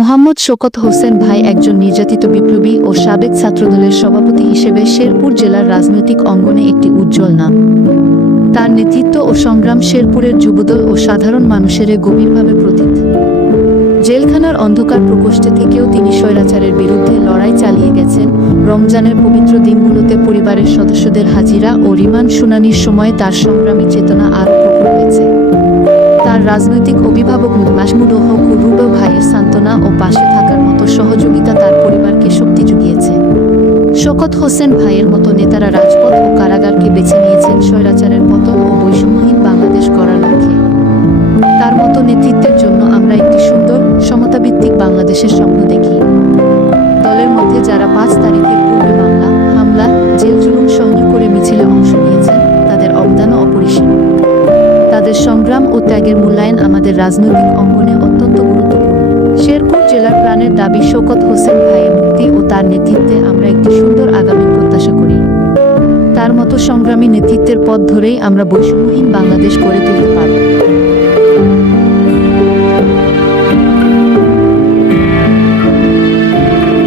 মোহাম্মদ শোকত হোসেন ভাই একজন নির্যাতিত বিপ্লবী ও সাবেক ছাত্রদলের সভাপতি হিসেবে শেরপুর জেলার রাজনৈতিক অঙ্গনে একটি উজ্জ্বল নাম। তার নেতৃত্ব ও সংগ্রাম শেরপুরের যুবদল ও সাধারণ মানুষের গভীরভাবে প্রতীত। জেলখানার অন্ধকার প্রকোষ্ঠে থেকেও তিনি স্বৈরাচারের বিরুদ্ধে লড়াই চালিয়ে গেছেন। রমজানের পবিত্র দিনগুলোতে পরিবারের সদস্যদের হাজিরা ও রিমান্ড শুনানির সময় তার সংগ্রামী চেতনা আরও হয়েছে তার রাজনৈতিক অভিভাবক মাসমুদ হক রুবে ও পাশে থাকার মতো সহযোগিতা তার পরিবারকে শক্তি জুগিয়েছে। শকত হোসেন ভাইয়ের মতো নেতারা রাজপথ ও কারাগারকে বেছে নিয়েছেন স্বৈরাচারের পতন ও বৈষম্যহীন বাংলাদেশ গড়ার লক্ষ্যে। তার মতো নেতৃত্বের জন্য আমরা একটি সুন্দর, সমতাভিত্তিক বাংলাদেশের স্বপ্ন দেখি। দলের মধ্যে যারা পাঁচ তারিখের পূর্বে বাংলা হামলা, জেল জুলুম সহ্য করে মিছিলে অংশ নিয়েছেন, তাদের অবদানও অপরিসীম। তাদের সংগ্রাম ও ত্যাগের মূল্যায়ন আমাদের রাজনৈতিক অঙ্গনে জেলার প্রাণের দাবি শোকত হোসেন ভাইয়ের মুক্তি ও তার নেতৃত্বে আমরা একটি সুন্দর আগামী প্রত্যাশা করি। তার মতো সংগ্রামী নেতৃত্বের পথ ধরেই আমরা বৈষম্যহীন বাংলাদেশ গড়ে তুলতে পারব।